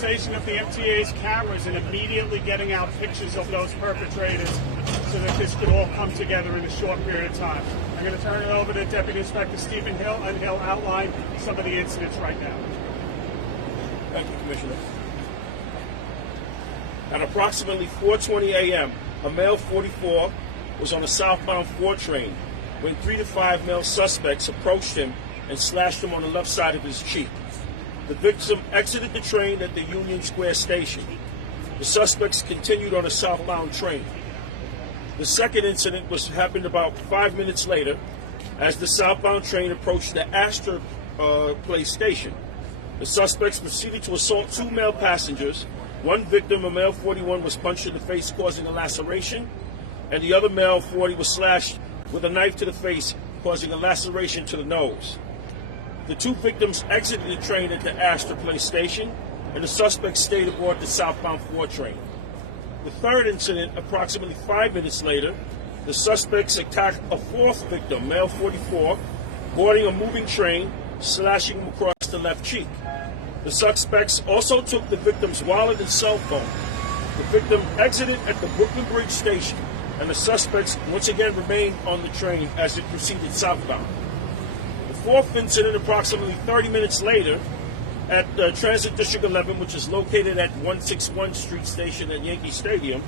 utilization of the MTA's cameras and immediately getting out pictures of those perpetrators so that this could all come together in a short period of time. I'm going to turn it over to Deputy Inspector Stephen Hill, and he'll outline some of the incidents right now. Thank you, Commissioner. At approximately 4:20 a.m., a male 44 was on a southbound 4 train when 3 to 5 male suspects approached him and slashed him on the left side of his cheek. The victim exited the train at the Union Square station. The suspects continued on a southbound train. The second incident happened about 5 minutes later as the southbound train approached the Astor Place station. The suspects proceeded to assault 2 male passengers. One victim, a male 41, was punched in the face, causing a laceration, and the other male 40 was slashed with a knife to the face, causing a laceration to the nose. The 2 victims exited the train at the Astor Place station, and the suspects stayed aboard the southbound 4 train. The third incident, approximately 5 minutes later, the suspects attacked a 4th victim, male 44, boarding a moving train, slashing him across the left cheek. The suspects also took the victim's wallet and cell phone. The victim exited at the Brooklyn Bridge station, and the suspects once again remained on the train as it proceeded southbound. The 4th incident, approximately 30 minutes later, at Transit District 11, which is located at 161 Street Station at Yankee Stadium,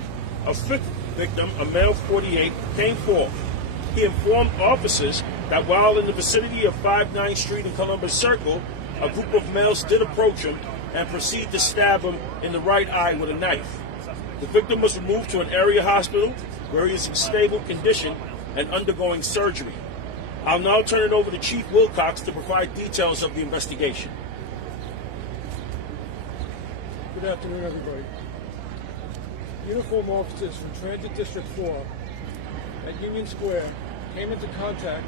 a 5th victim, a male 48, came forth. He informed officers that while in the vicinity of 59th Street and Columbus Circle, a group of males did approach him and proceed to stab him in the right eye with a knife. The victim was removed to an area hospital where he is in stable condition and undergoing surgery. I'll now turn it over to Chief Wilcox to provide details of the investigation. Good afternoon, everybody. Uniform officers from Transit District 4 at Union Square came into contact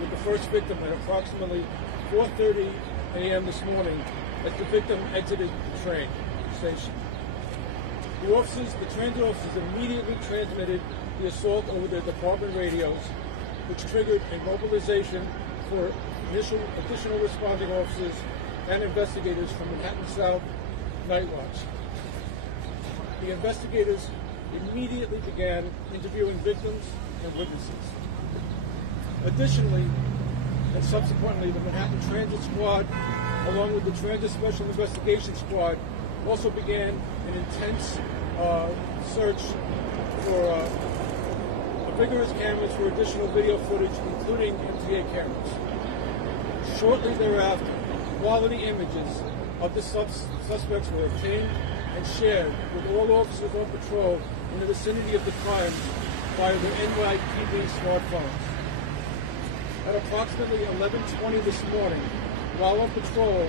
with the first victim at approximately 4:30 a.m. this morning as the victim exited the train station. The transit officers immediately transmitted the assault over their department radios, which triggered a mobilization for additional responding officers and investigators from Manhattan South Night Watch. The investigators immediately began interviewing victims and witnesses. Additionally, and subsequently, the Manhattan Transit Squad, along with the Transit Special Investigation Squad, also began an intense search for vigorous cameras for additional video footage, including MTA cameras. Shortly thereafter, quality images of the suspects were obtained and shared with all officers on patrol in the vicinity of the crime via the NYPD smartphones. At approximately 11:20 this morning, while on patrol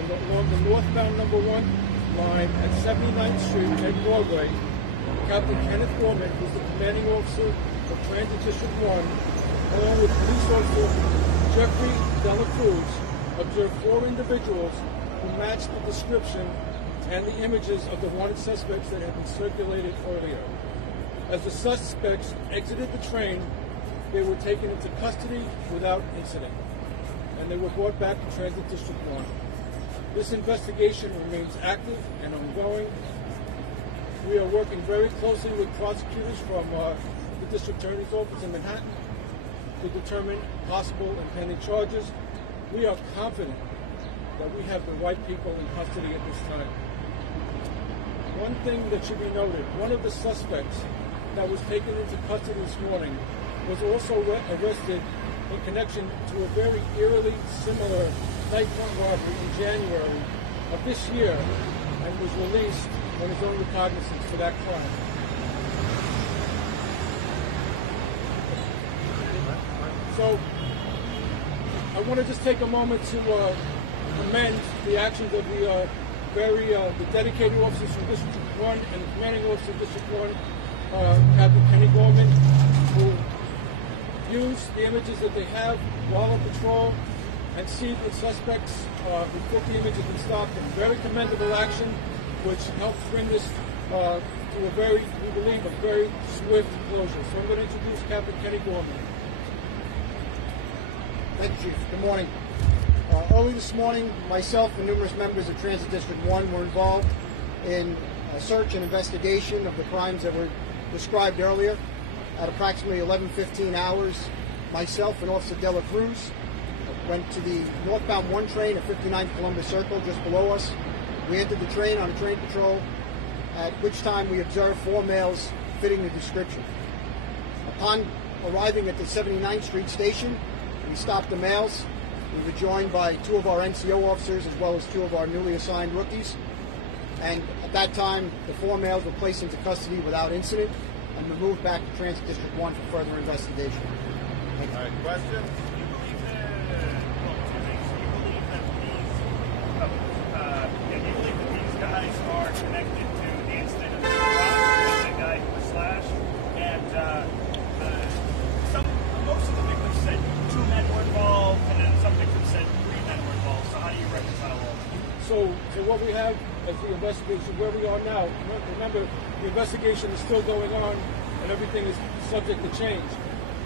along the northbound number 1 line at 79th Street and Broadway, Captain Kenneth Gorman, who's the commanding officer of Transit District 1, along with police officer Jeffrey Dela Cruz, observed 4 individuals who matched the description and the images of the wanted suspects that had been circulated earlier. As the suspects exited the train, they were taken into custody without incident, and they were brought back to Transit District 1. This investigation remains active and ongoing. We are working very closely with prosecutors from the District Attorney's Office in Manhattan to determine possible and pending charges. We are confident that we have the right people in custody at this time. One thing that should be noted, one of the suspects that was taken into custody this morning was also arrested in connection to a very eerily similar nightclub robbery in January of this year and was released on his own recognizance for that crime. So I want to just take a moment to commend the actions of the dedicated officers from District 1 and the commanding officer of District 1, Captain Kenny Gorman, who used the images that they have while on patrol and see the suspects who took the images and stopped them. Very commendable action, which helps bring this to a very, we believe, a very swift closure. So I'm going to introduce Captain Kenny Gorman. Thank you, Chief. Good morning. Early this morning, myself and numerous members of Transit District 1 were involved in a search and investigation of the crimes that were described earlier. At approximately 11:15 hours, myself and Officer Dela Cruz went to the northbound 1 train at 59th Columbus Circle, just below us. We entered the train on a train patrol, at which time we observed 4 males fitting the description. Upon arriving at the 79th Street station, we stopped the males. We were joined by 2 of our NCO officers as well as 2 of our newly assigned rookies. And at that time, the 4 males were placed into custody without incident and removed back to Transit District 1 for further investigation. Thank you. All right, question? Do you believe that these guys are connected to the incident of the garage, the guy who was slashed, and most of the victims said 2 men were involved, and then some victims said 3 men were involved. So how do you reconcile all that? So what we have as the investigation, where we are now, remember, the investigation is still going on and everything is subject to change.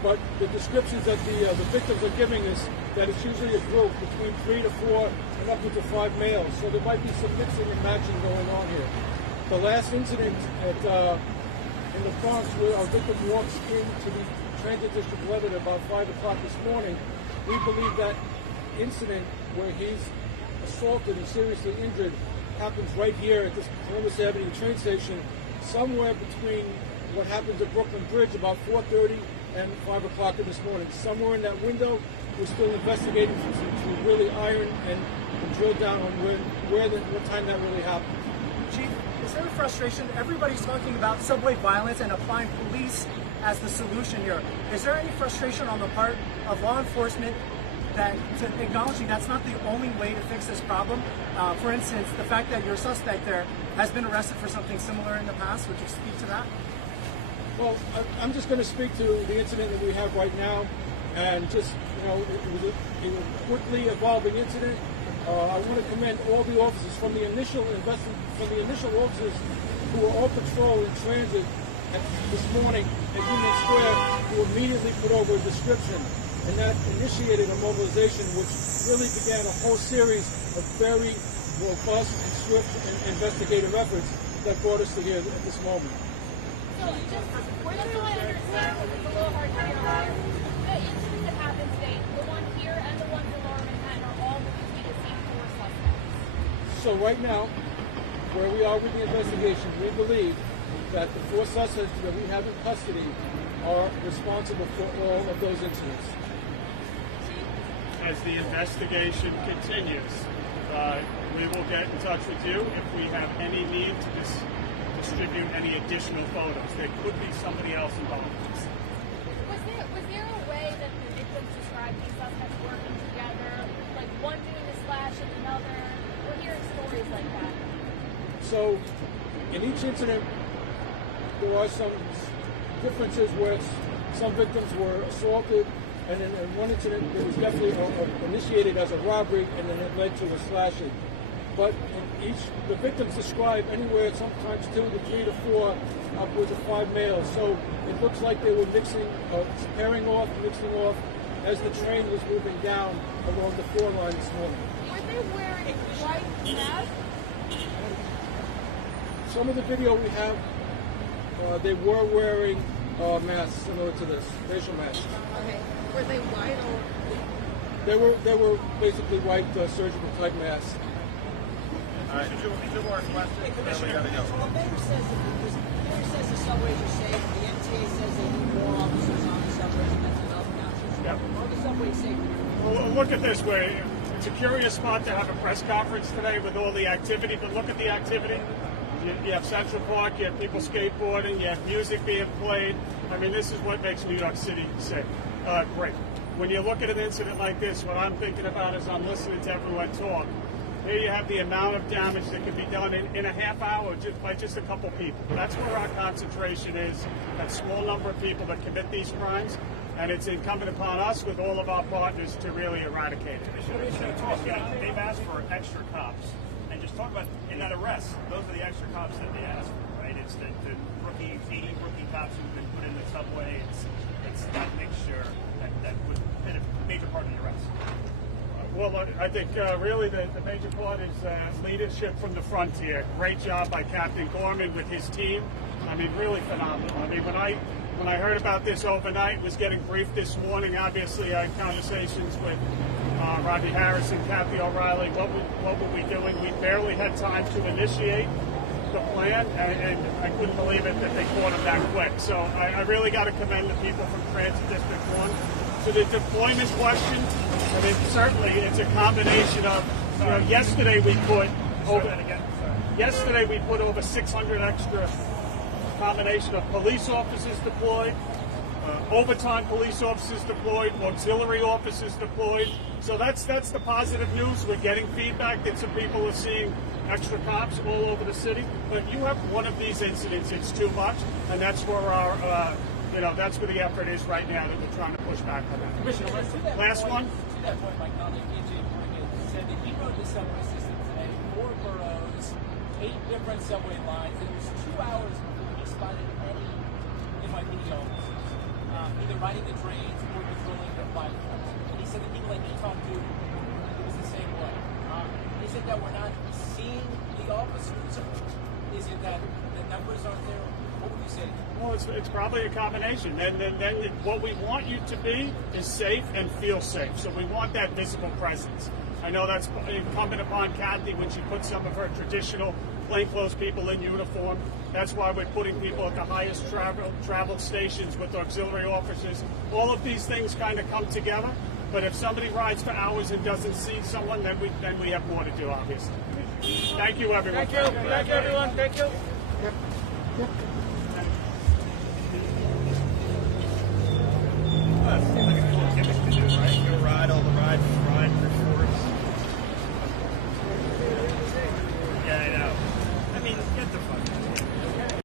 But the descriptions that the victims are giving us, that it's usually a group between 3 to 4 and up to 5 males. So there might be some mixing and matching going on here. The last incident in the Bronx where our victim walks into the Transit District 11 at about 5 o'clock this morning, we believe that incident where he's assaulted and seriously injured happens right here at this Columbus Avenue train station, somewhere between what happens at Brooklyn Bridge about 4:30 and 5 o'clock in this morning. Somewhere in that window, we're still investigating to really iron and drill down on what time that really happened. Chief, is there a frustration? Everybody's talking about subway violence and applying police as the solution here. Is there any frustration on the part of law enforcement that to acknowledging that's not the only way to fix this problem? For instance, the fact that your suspect there has been arrested for something similar in the past. Would you speak to that? Well, I'm just going to speak to the incident that we have right now, and just, it was a quickly evolving incident. I want to commend all the officers from the initial officers who were on patrol in transit this morning at Union Square, who immediately put over a description, and that initiated a mobilization which really began a whole series of very robust and swift and investigative efforts that brought us to here at this moment. So we're just so I understand, because it's a little hard to hear about the incidents that happened today, the one here and the ones in Lower Manhattan are all going to be the same 4 suspects. So right now, where we are with the investigation, we believe that the 4 suspects that we have in custody are responsible for all of those incidents. As the investigation continues, we will get in touch with you if we have any need to distribute any additional photos. There could be somebody else involved. Was there a way that the victims described these suspects working together, like one doing a slash and another? We're hearing stories like that. So in each incident, there are some differences where some victims were assaulted, and in one incident it was definitely initiated as a robbery, and then it led to a slashing. But in the victims describe anywhere, sometimes 2 to 3 to 4, upwards of 5 males. So it looks like they were mixing off as the train was moving down along the 4 line this morning. Were they wearing white masks? Some of the video we have, they were wearing masks similar to this, facial masks. Okay. Were they white or? They were basically white surgical type masks. All right, 2 more questions, then we gotta go. Well, Mayor says the subways are safe. The MTA says they need more officers on the subways and mental health counselors. Yep. Are the subways safe? Well, look at this way. It's a curious spot to have a press conference today with all the activity, but look at the activity. You have Central Park, you have people skateboarding, you have music being played. I mean, this is what makes New York City safe. Great. When you look at an incident like this, what I'm thinking about is I'm listening to everyone talk. Here you have the amount of damage that can be done in a half hour by just a couple people. That's where our concentration is, that small number of people that commit these crimes, and it's incumbent upon us with all of our partners to really eradicate it. They've asked for extra cops. And just talk about, in that arrest, those are the extra cops that they asked for, right? It's the 80 rookie cops who've been put in the subway. It's that mixture that was a major part of the arrest. Well, look, I think really the major part is leadership from the front here. Great job by Captain Gorman with his team. I mean, really phenomenal. I mean, when I heard about this overnight, was getting briefed this morning. Obviously, I had conversations with Rodney Harris and Kathy O'Reilly. What were we doing? We barely had time to initiate the plan, and I couldn't believe it that they caught him that quick. So I really got to commend the people from Transit District 1. So the deployment question, I mean, certainly it's a combination of, yesterday we put over 600 extra, combination of police officers deployed, overtime police officers deployed, auxiliary officers deployed. So that's the positive news. We're getting feedback that some people are seeing extra cops all over the city. But you have one of these incidents, it's too much, and that's where our, that's where the effort is right now that we're trying to push back on that. Last one. To that point, my colleague AJ Morgan said that he rode the subway system today, 4 boroughs, 8 different subway lines, and it was 2 hours before he spotted any NYPD officers, either riding the trains or patrolling the flight. And he said the people that he talked to, it was the same way. Is it that we're not seeing the officers? Is it that the numbers aren't there? What would you say? Well, it's probably a combination. And then what we want you to be is safe and feel safe. So we want that visible presence. I know that's incumbent upon Kathy when she puts some of her traditional plainclothes people in uniform. That's why we're putting people at the highest travel stations with auxiliary officers. All of these things kind of come together. But if somebody rides for hours and doesn't see someone, then we have more to do, obviously. Thank you, everyone. Thank you. Thank you, everyone. Thank you. Seems like a cool gimmick to do, right? You ride all the rides from